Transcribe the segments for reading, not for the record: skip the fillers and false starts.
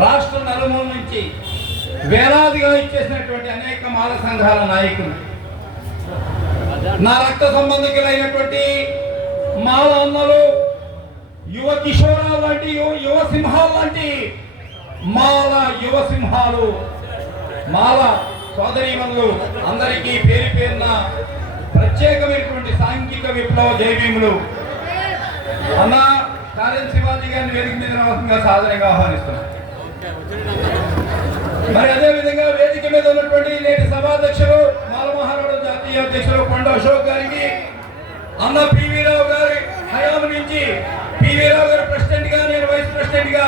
రాష్ట్ర నలుమూల నుంచి వేలాదిగా ఇచ్చేసినటువంటి అనేక మాల సంఘాల నాయకులు, నా రక్త సంబంధికులైనటువంటి మాల అన్నలు, యువ కిషోరాలు లాంటి యువ సింహాలు లాంటి మాల యువ సింహాలు, మాల సోదరీమణులు అందరికీ పేరు పేరున ప్రత్యేకమైనటువంటి సాంఘిక విప్లవ జైభీములు. అన్న కార్యం శివాజీ గారిని వేదిక మీద రావాల్సిందిగా సాదరంగా ఆహ్వానిస్తున్నాం. మరి అదే విధంగా వేదిక మీద ఉన్నటువంటి నేటి సభాధ్యక్షులు మాల మహానాడు జాతీయ అధ్యక్షులు కొండ అశోక్ గారికి, అన్న పివి రావు గారి హయాం నుంచి పివి రావు గారు ప్రెసిడెంట్ గా, నేను వైస్ ప్రెసిడెంట్ గా,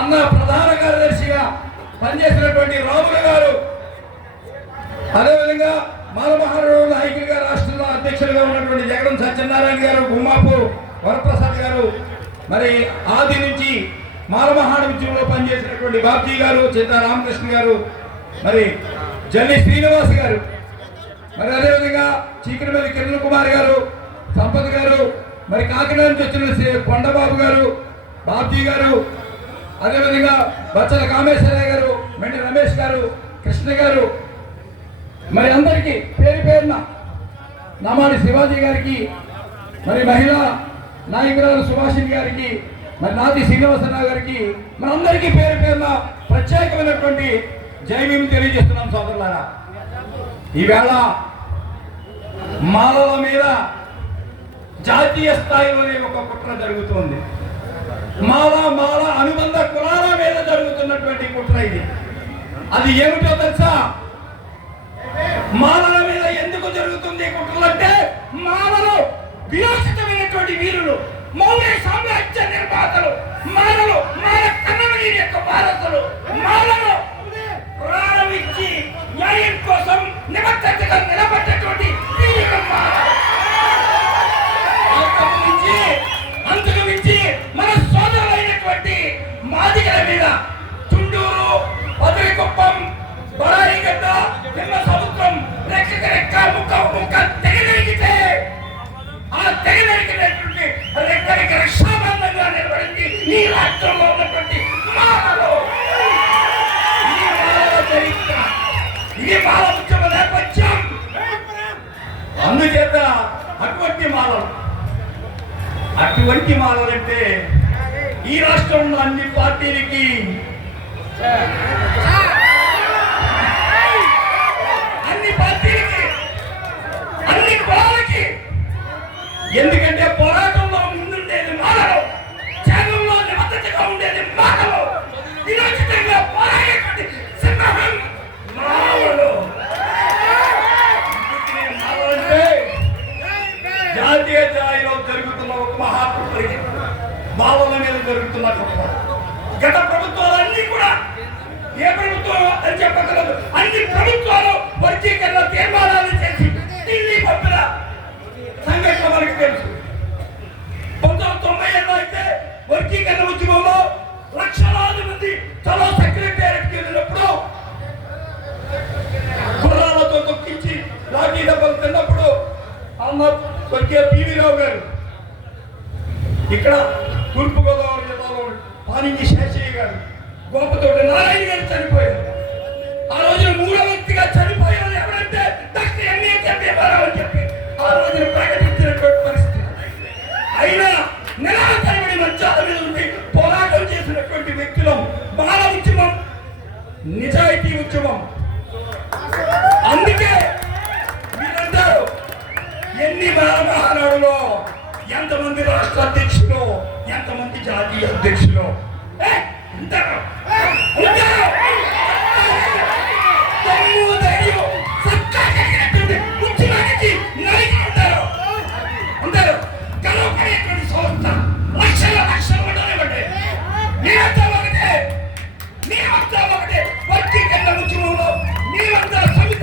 అన్న ప్రధాన కార్యదర్శిగా పనిచేసినటువంటి రాములు గారు, అదేవిధంగా మాల మహానాడు నాయకులుగా రాష్ట్రంలో అధ్యక్షులుగా ఉన్నటువంటి జగన్ సత్యనారాయణ గారు, గుమ్మాపు వరప్రసాద్ గారు, మరి ఆది నుంచి మాల మహానాడు ఉద్యమంలో పనిచేసినటువంటి బాబ్జీ గారు, చింతా రామకృష్ణ గారు, మరి జల్లి శ్రీనివాస్ గారు, మరి అదేవిధంగా చీకటిపల్లి కిరణ్ కుమార్ గారు, సంపత్ గారు, మరి కాకినాడ నుంచి వచ్చిన కొండబాబు గారు, బాబ్జీ గారు, అదేవిధంగా బచ్చల కామేశ్వరయ్య గారు, మెండి రమేష్ గారు, కృష్ణ గారు, మరి అందరికీ పేరు పేరున నామాడి శివాజీ గారికి, మరి మహిళా నాయకురాలు సుభాషిణి గారికి, మరి నాది శ్రీనివాసరావు గారికి, మన అందరికీ పేరు పేరున ప్రత్యేకమైనటువంటి జైవీని తెలియజేస్తున్నాం సోదరులారా. ఈవేళ మాలల మీద జాతీయ స్థాయిలోనే ఒక కుట్ర జరుగుతుంది. మాల అనుబంధ కులాల మీద జరుగుతున్నటువంటి కుట్ర ఇది. అది ఏమిటో తెలుసా? మాలల మీద ఎందుకు జరుగుతుంది కుట్రలంటే, మాలలు విరాసితమైనటువంటి వీరులు, మౌర్య సామ్రాజ్య నిర్మాతలు, మాలలు మాల కన్నమని యొక్క వారసులు, మాలలో ప్రాణం ఇచ్చి న్యాయం కోసం నిబద్ధతగా నిలబడ్డటువంటి అంతకు మించి మన సోదరులైనటువంటి మాదిగల మీద చుండూరు, పదవికుప్పం, బొరాయిగడ్డ, నిమ్మ సముద్రం రెక్క ముక్క తెగదరిగితే ఆ తెగదరిగినటువంటి రెక్కడికి రక్షాబంధంగా నిలబడింది ఈ రాష్ట్రంలో ఉన్నటువంటి మాలలు. ఈ మాలల చరిత్ర, ఈ మాల ఉద్యమ నేపథ్యం. అందుచేత అటువంటి మాలలంటే ఈ రాష్ట్రంలో అన్ని పార్టీలకి అన్ని కులాలకి, ఎందుకంటే పోరాటంలో ముందుండేది మాలలు, త్యాగంలో నిబద్ధతగా ఉండేది మాలలు, విరోచితంగా పోరాడేటువంటి సింహం మాలలు. మాలంటే జాతీయ స్థాయిలో జరుగుతున్న ఒక మహాకుట్రకి మాలల మీద జరుగుతున్న కుట్ర. గత ప్రభుత్వాలన్నీ కూడా, ఏ ప్రభుత్వం అని చెప్పగలదు, అన్ని ప్రభుత్వాలు వర్గీకరణ తీర్మానాలు చేసి ఢిల్లీ పంపిన సంఘటన మనకు తెలుసు. 1990 అయితే వర్గీకరణ ఉద్యమంలో లక్షలాది మంది చలో సెక్రటేరియట్కి వెళ్ళినప్పుడు, గుర్రాలతో తొక్కించి లాఠీ డబ్బలు తిన్నప్పుడు అన్న స్వర్గీయ పివి రావు గారు, ఇక్కడ తూర్పుగోదావరి జిల్లాలో పానింగి శేషయ్య గారు, గోపతోటి నారాయణ గారు చనిపోయారు. ఆ రోజున మూడో వ్యక్తిగా చనిపోయారు ఎవరంటే డాక్టర్ ఎంఏ అని చెప్పి ఆ రోజున ప్రకటించినటువంటి పరిస్థితి. అయినా నెలల తరబడి మంచాల మీద ఉండి పోరాటం చేసినటువంటి వ్యక్తులం. మాల ఉద్యమం నిజాయితీ ఉద్యమం. అందుకే మీరందరూ ఎన్ని మాల మహానాడులో ఎంతమంది రాష్ట్ర అధ్యక్షులు, ఎంతమంది జాతీయ అధ్యక్షులు ఉంటారు. ఉద్యమానికి నాయకులు ఉంటారు. అందరూ గెలవబడేటువంటి సంస్థ లక్షల ఉండాలి. మీరంతా ఒకటే, మీరంతా ఒకటే. వర్గీకరణ ఉద్యమంలో మీరంతా సమితి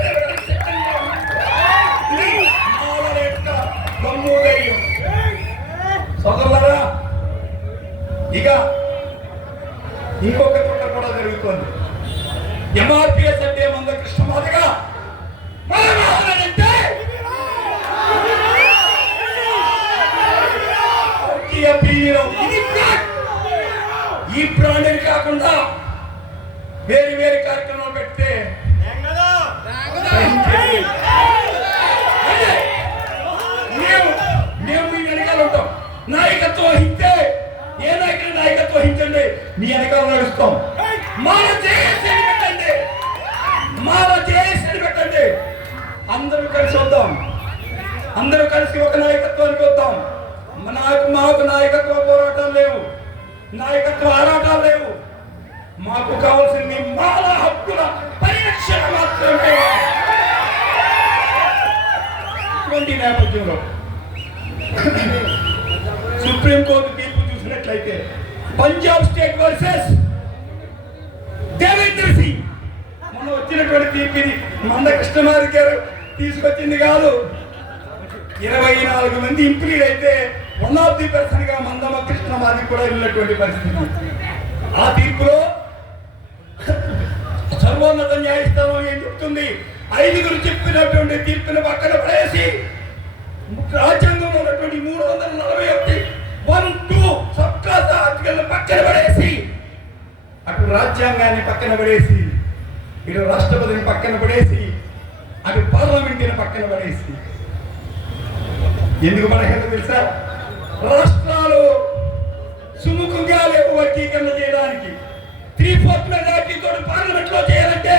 సోదరులారా, ఇక ఇంకొక కుట్ర కూడా జరుగుతుంది. ఎంఆర్పిఎస్ అంటే మంద కృష్ణమాదిగా ఈ బ్రాండ్ కాకుండా వేరు వేరు కార్యక్రమాలు పెడితే మేము మీ వెనకాల ఉంటాం. నాయకత్వం వహిస్తే ఏ నాయకుడి నాయకత్వం వహించండి, మీ వెనకాల నడుస్తాం. మాల జేఏసీని పెట్టండి, మాల జేఏసీని పెట్టండి. అందరూ కలిసి వద్దాం, అందరూ కలిసి ఒక నాయకత్వానికి వద్దాం. మాకు నాయకత్వ పోరాటాలు లేవు, నాయకత్వ ఆరాటాలు లేవు. మాకు కావాల్సింది మాల హక్కుల పరిరక్షణ మాత్రమే. ఇటువంటి నేపథ్యంలో సుప్రీంకోర్టు తీర్పు చూసినట్లయితే పంజాబ్ స్టేట్ వర్సెస్ దేవేంద్ర సింగ్ మొన్న వచ్చినటువంటి తీర్పు ఇది మందకృష్ణమాది గారు తీసుకొచ్చింది కాదు. 24 మంది ఇంప్లీడ్ అయితే 1 ఆఫ్ ది పర్సన్ గా మందమ కృష్ణమాది కూడా వెళ్ళినటువంటి పరిస్థితి. ఆ తీర్పులో సర్వోన్నత న్యాయస్థానం ఏం చెప్తుంది, 5గురు చెప్పినటువంటి తీర్పుని పక్కన పడేసి రాజ్యాంగంలో ఉన్నటువంటి 341 1, 2 సబ్క్లాస్ ఆర్టికల్ పక్కన పడేసి, అటు రాజ్యాంగాన్ని పక్కన పడేసి, ఇటు రాష్ట్రపతిని పక్కన పడేసి, అటు పార్లమెంటుని పక్కన పడేసి, ఎందుకు మనకంత తెలుసా, రాష్ట్రాలు సుముఖంగా లేవు వర్గీకరణ చేయడానికి. 3/4 మెజార్టీతో పార్లమెంట్ లో చేయాలంటే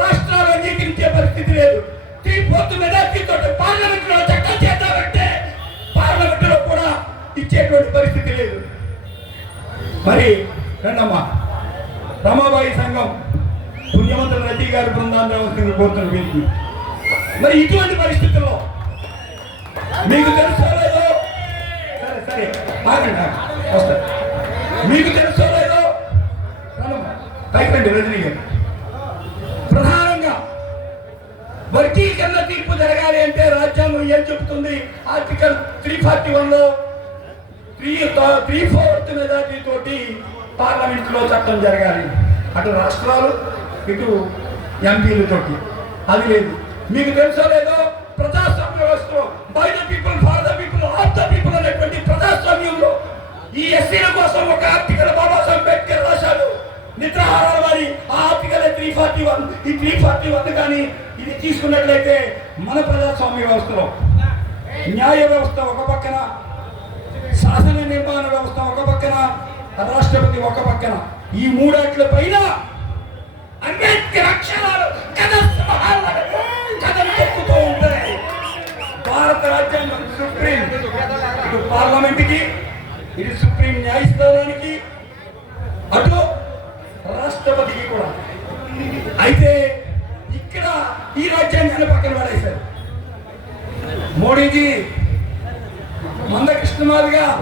రాష్ట్రాలు అంగీకరించే పరిస్థితి లేదు. 3/4 మెజార్టీతో పార్లమెంట్ లో చట్టం చేద్దామంటే పార్లమెంట్ లో కూడా ఇచ్చేటువంటి పరిస్థితి లేదు. మరి రెండమ్మా రమాబాయి సంఘం పుణ్యవంతుల రెడ్డి గారి బృందాన్ని అవసరం కోరుతున్న వీరికి మరి ఇటువంటి పరిస్థితుల్లో మీకు తెలుసో లేదో, సరే ఆగండి వస్తారు, మీకు తెలుసో లేదో పైకండి రజనీ గారు, ప్రధానంగా వర్గీకరణ తీర్పు జరగాలి అంటే రాజ్యాంగం ఏం చెబుతుంది, ఆర్టికల్ 341లో 3/4 మెజార్టీ తోటి పార్లమెంట్ లో చట్టం జరగాలి. అటు రాష్ట్రాలు ఇటు ఎంపీలతోటి అది లేదు. మీకు తెలుసో లేదో ప్రజాస్వామ్య వ్యవస్థలో by the people for the people of the people అనేటువంటి ప్రజాస్వామ్యంలో ఈ ఎస్సీల కోసం ఒక ఆర్టికల్ బాబాసాహెబ్ అంబేద్కర్ రాశాడు. నిద్రాహారాలు వారి ఆ ఆర్టికల్ 341. ఈ 341 కానీ ఇది తీసుకున్నట్లయితే మన ప్రజాస్వామ్య వ్యవస్థలో న్యాయ వ్యవస్థ ఒక పక్కన, శాసన నిర్మాణ వ్యవస్థ ఒక పక్కన, రాష్ట్రపతి ఒక పక్కన, ఈ మూడాట్ల పైన అంబేద్కర్ అక్షరాలు కథలు తొక్కుతూ ఉంటాయి. భారత రాజ్యాంగం సుప్రీం, ఇటు పార్లమెంట్కి, ఇటు సుప్రీం న్యాయస్థానానికి, అటు రాష్ట్రపతికి కూడా. అయితే ఇక్కడ ఈ రాజ్యాంగాన్ని పక్కన పడేశారు. మోడీజీ మందకృష్ణమాదిగా